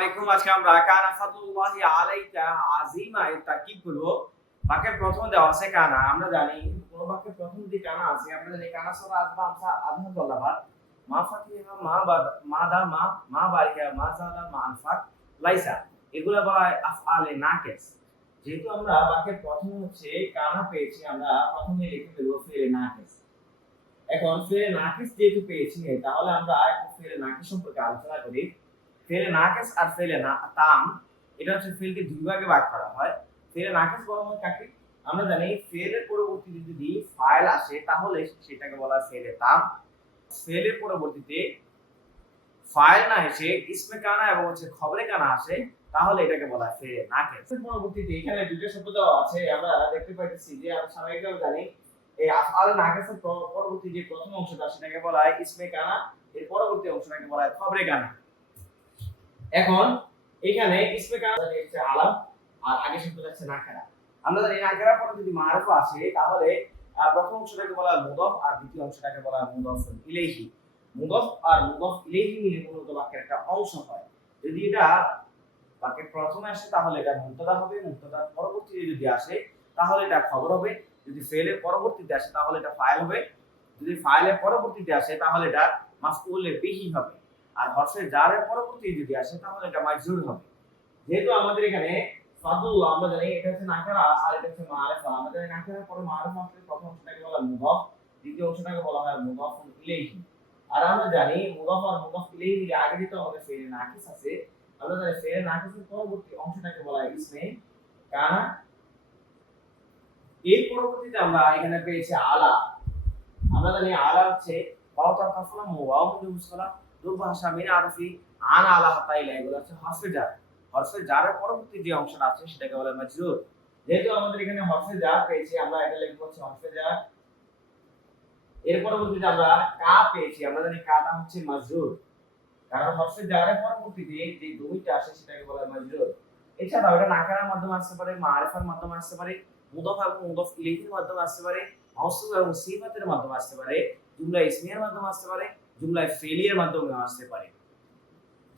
আলাইকুম। আজকে আমরা কানা ফাতুল্লাহি আলাইকা আজিমা এর তারকিব করব। বাক্যের প্রথম দেওয়া আছে কানা। আমরা জানি কোন বাক্যের প্রথম যদি কানা আছে, আমরা জানি কানা ছাড়া আসবা আমসা আধা বলাবাদ মা ফাতিহা মা বাদ মা দা মা মা বারিকা মা জালা মা আনফাক লাইসা, এগুলা বলা হয় আফআলে নাকিস। যেহেতু আমরা বাক্যের প্রথম হচ্ছে কানা পেয়েছি, আমরা প্রথমে লিখে দেব ফেলে নাকিস। এখন ফেলে নাকিস যেহেতু পেয়েছি, তাহলে আমরা এখন ফেলে নাকিস সম্পর্কে আলোচনা করি। ফেলে নাকিস আর ফেলে না তাম, এটা হচ্ছে ফেলকে দুই ভাগে ভাগ করা হয়। ফেলে নাকিস বলা হয় কাকে? আমরা জানি ফেলের পরবর্তীতে যদি ফাইল আসে তাহলে সেটাকে বলা হয় ফেলে তাম। ফেলের পরবর্তীতে ফাইল না এসে ইসমে কানা এবং হচ্ছে খবরে কানা আসে তাহলে এটাকে বলা হয় ফেলে নাকিস। পরবর্তীতে এখানে দুটো শব্দ দেওয়া আছে, আমরা দেখতে পাইতেছি যে আমরা স্বাভাবিকভাবে জানি এই আফআল নাকিসের পরবর্তী যে প্রথম অংশটা সেটাকে বলা হয় ইসমে কানা, এর পরবর্তী অংশটাকে বলা হয় খবরে কানা। এখন এখানে ইসমে কানা হচ্ছে আলাম আর আগে শব্দটা হচ্ছে নাকারা। আমরা জানি নাকারা পরে যদি মারফা আসে তাহলে প্রথম অংশটাকে বলা হয় মুদাফ আর দ্বিতীয় অংশটাকে বলা হয় মুদাফুন ইলাইহি। মুদাফ আর মুদাফ ইলাইহি মিলে মূলত বাক্যের একটা অংশ হয়। যদি এটা বাক্যের প্রথমে আসে তাহলে এটা মুবতাদা হবে, মুবতাদার পরবর্তীতে যদি আসে তাহলে এটা খবর হবে, যদি ফেলের পরবর্তীতে আসে তাহলে এটা ফাইল হবে, যদি ফাইলের পরবর্তীতে আসে তাহলে এটা মাফউলে বিহি হবে, আর হরফে জারের পরবর্তীতে যদি আসে তাহলে এটা মাজরুর হবে। যেহেতু আমাদের এখানে ফাদুল্লাহ আমরা জানি এটা হচ্ছে নাকারা আর এটা হচ্ছে মারিফা। আমরা জানি নাকারার পরে মারিফা আসলে প্রথম অংশটাকে বলা হয় মুদাফ, দ্বিতীয় অংশটাকে বলা হয় মুদাফুন ইলাইহি। আর আমরা জানি মুদাফ আর মুদাফ ইলাইহি এর আগে যেটা আমাদের ফেলে নাকিস আছে, আমরা জানি ফেলে নাকিসের পরবর্তী অংশটাকে বলা হয় ইসমে কানা। এর পরবর্তীতে আমরা এখানে পেয়েছি আলা। আমরা জানি আলা হচ্ছে বাউতা কাফলা মুওয়াও মুসকালা দু ভাষা মিন আরফি আন আলা হাতাইলা, এগুলো হচ্ছে হরফে জার। হরফে জারের পরবর্তী যে অংশটা আছে সেটাকে বলা হয় মাজরুর। যেহেতু আমাদের এখানে হরফে জার পেয়েছি, আমরা এটা লিখব হচ্ছে হরফে জার। এর পরবর্তীতে আমরা কা পেয়েছি, আমরা জানি কাটা হচ্ছে মাজরুর, কারণ হরফে জারের পরবর্তীতে যে দুইটা আসে সেটাকে বলা হয় মাজরুর। এছাড়াও এটা নাকারার মাধ্যমে আসতে পারে, মারিফার মাধ্যমে আসতে পারে, মুদাফ এবং মুদাফ ইলাইহির মাধ্যমে আসতে পারে, মাউসুফ এবং সিফাতের মাধ্যমে আসতে পারে, জুমলা ইসমিয়ার মাধ্যমে আসতে পারে, জুমলা ফেলিয়ার মাধ্যমে আসতে পারে।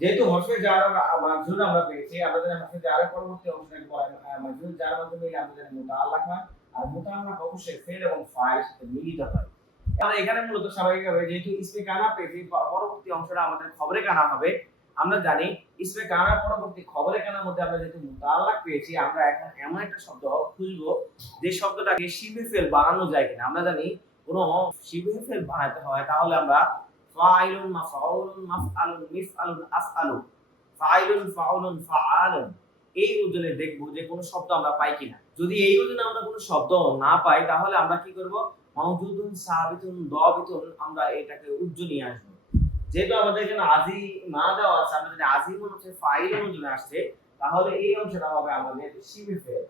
যেহেতু হরফে জার আর মাজরুর আমরা পেয়েছি, আমরা জানি হরফে জারের পরবর্তী অংশটাকে বলা হয় মাজরুর, যার মাধ্যমে আমরা জানি মুতাআল্লাক হয়, আর মুতাআল্লাক অবশ্যই ফেল এবং ফাইলের সাথে মিলিত হয়। আমরা এখানে মূলত স্বাভাবিকভাবে যেহেতু ইসমে কানা পেয়েছি, পরবর্তী অংশটা আমাদের খবরে কানা হবে। আমরা জানি ইসমে কানার পরবর্তী খবরে কানার মধ্যে আমরা যেহেতু মুতাআল্লাক পেয়েছি, আমরা এখন এমন একটা শব্দ খুঁজবো যে শব্দটাকে শিবে ফেল বানানো যায় কিনা। আমরা জানি কোন শিবে ফেল বানাতে হয় তাহলে আমরা ফাইলুন মাফআউলুন মাফআলুন মিফআলুন আফআলু, ফাইলুন ফাউলুন ফাআলুন, এই ওজনে দেখবো যে কোন শব্দ আমরা পাই কিনা। যদি এই ওজনে আমরা কোন শব্দ না পাই তাহলে আমরা কি করব, মাউজুদুন সাবিতুন দাবিতুন, আমরা এটাকে উজ্জ নিয়ে আসব। যেহেতু আমাদের এখানে আজি মা দেওয়া আছে, আমরা যদি আজি মনে হচ্ছে ফাইল ওজনে আসছে তাহলে এই অংশটা হবে আমাদের শিবে ফেল।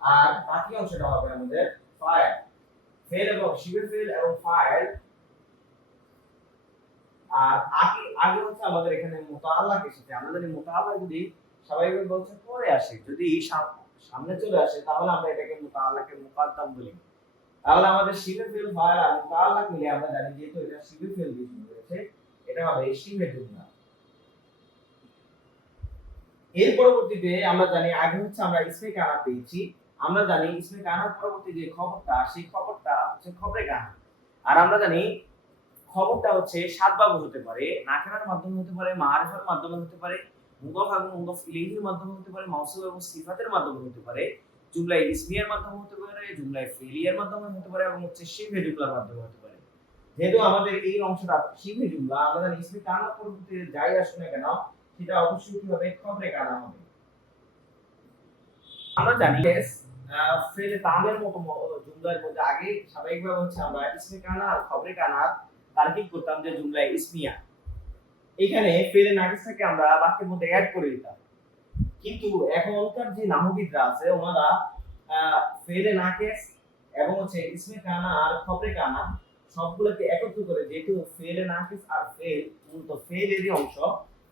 আর বাকি অংশটা হবে আমাদের ফাইল। ফেল এবং শিবে ফেল এবং ফাইল। আর আগে আগে হচ্ছে আমাদের এখানে মুতাআল্লাক এসেছে, আমরা জানি মুতাআল্লাক যদি স্বাভাবিকভাবে বলছে পরে আসে, যদি সামনে চলে আসে তাহলে আমরা এটাকে মুতাআল্লাকের মুকাদ্দাম বলি। তাহলে আমাদের শিবে ফেল ফাইল আর মুতাআল্লাক মিলে আমরা জানি যেহেতু এটা শিবে ফেল দিয়ে শুরু হয়েছে, এটা হবে শিবে জুমলা। এর পরবর্তীতে আমরা জানি আগে হচ্ছে আমরা ইসমে কানা পেয়েছি, আমরা জানি ইসমে কানার পরবর্তী যে খবরটা সেই খবরটা হচ্ছে খবরে কানা। আর আমরা জানি খবরটা হচ্ছে সাত ভাবে হতে পারে, নাকিরার মাধ্যমে হতে পারে, মারিফার মাধ্যমে হতে পারে, মুদাফ এবং মুদাফ ইলাইহির মাধ্যমে হতে পারে, মাউসুফ এবং সিফাতের মাধ্যমে হতে পারে, জুমলা ইসমিয়ার মাধ্যমে হতে পারে, জুমলা ফেলিয়ার মাধ্যমে হতে পারে এবং হচ্ছে শিবে জুমলার মাধ্যমে হতে পারে। যেহেতু আমাদের এই অংশটা শিবে জুমলা, আমরা জানি ইসমে কানার পরবর্তীতে যাই আসুক না কেন সেটা অবশ্যই কি হবে, খবরে কানা হবে। আমরা জানি ফেলে তামের মতো জুমলার মধ্যে আগে স্বাভাবিকভাবে হচ্ছে আমরা ইসমে কানা আর খবরে কানার তারকিব করতাম যে জুমলা ইসমিয়া। এখানে ফেলে নাকিসটাকে আমরা বাক্যের মধ্যে অ্যাড করে দিতাম, কিন্তু এখনকার যে নাহবিদরা আছে ওনারা ফেলে নাকিস এবং হচ্ছে ইসমে কানা আর খবরে কানা সবগুলোকে একত্র করে, যেহেতু ফেলে নাকিস আর ফেল মূলত ফেলেরই অংশ,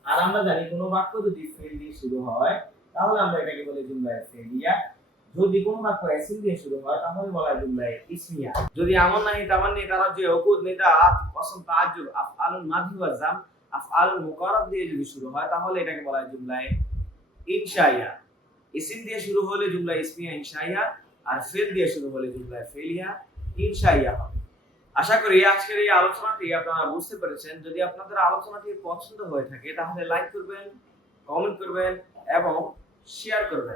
আর আমরা জানি কোনো বাক্য যদি ফেল দিয়ে শুরু হয় তাহলে আমরা এটাকে বলি জুমলা ফেলিয়া। যদি কোনো বাক্য এসিন দিয়ে শুরু হয় তাহলে বলা হয় জুমলা ইসমিয়া। যদি আমন নাহি তামান্নি তারাজ্জু উকুদ নিদাত কসম তাআজ্জুব আফআলুল মাদি ওয়া জাম আফআলুল মুকাররাব দিয়ে যদি শুরু হয় তাহলে এটাকে বলা হয় জুমলা ইনশাইয়া। ইসিম দিয়ে শুরু হলে জুমলা ইসমিয়া ইনশাইয়া, আর ফেল দিয়ে শুরু হলে জুমলা ফেলিয়া ইনশাইয়া হবে। আশা করি আজকের এই আলোচনাটি আপনারা বুঝতে পেরেছেন। যদি আপনাদের আলোচনাটি পছন্দ হয়ে থাকে তাহলে লাইক করবেন, কমেন্ট করবেন এবং শেয়ার করবেন।